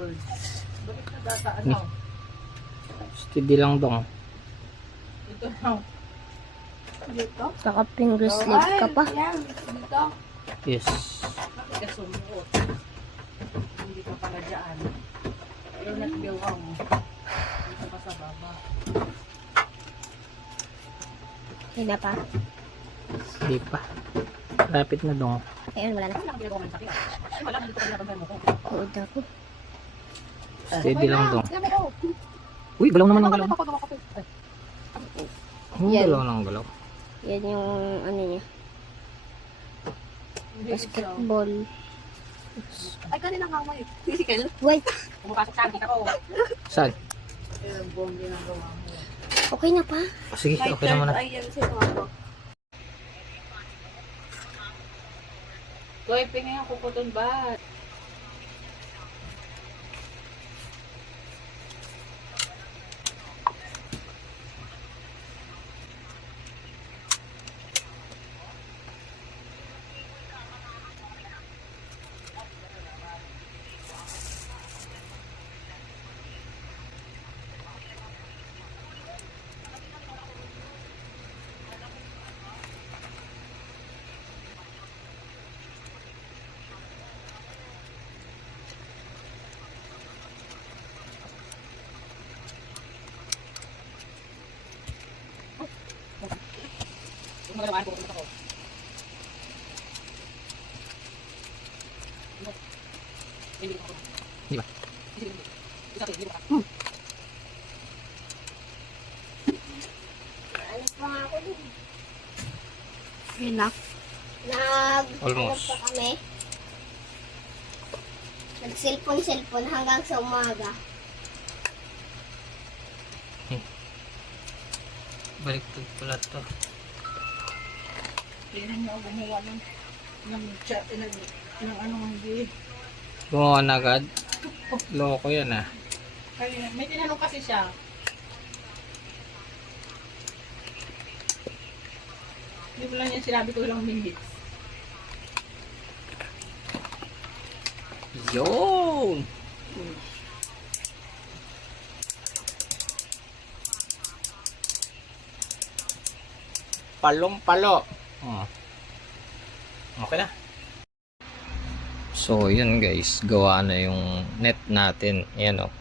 Bakit nadata ano? Steady lang dong. Ito lang. Dito? Saka finger sleeve ka pa. Yan, dito. Yes. Bakit ka sumuot? Hindi ka pala dyan. Pero nagbiwang mo. Dito ka sa baba. Hindi na pa. Hindi pa. Lapit na dong. Ayun, wala na. Ano lang ginagawa mo sa akin? Ay, wala. Dito ka ginagawa mo ko. Uod ako. Steady lang dong. Yan ako. Uy, galaw naman ang galaw. Ay, Yan. Galaw ng galaw. Yan yung ano niya. hindi Basketball. Ay, kanina nga mo eh. Physical. Wait. Pumapasok sa akin ako. Saan? Yan, buong ginagawa mo. Okay na pa. Sige, okay na muna. Ay, yan si Mama. Toy, pingin ako kuton ba? Kung magalaan ko, ako. Hindi ko. Di ba? Isa hindi ko. Ano pa nga ako dun? Yun na. Almost. Ano pa kami? Nag-cellphone hanggang sa umaga. Baliktad pala to. Tingnan niyo gumawa ng chat ng ano hindi. Gumawa na agad. Loko yan ah. Kaya may tinanong kasi siya. Hindi mo lang niya sinabi ko ilang minutes. Yun! Palong-palo. Oh. Okay na. So, yun guys. Gawa na yung net natin. Ayan o.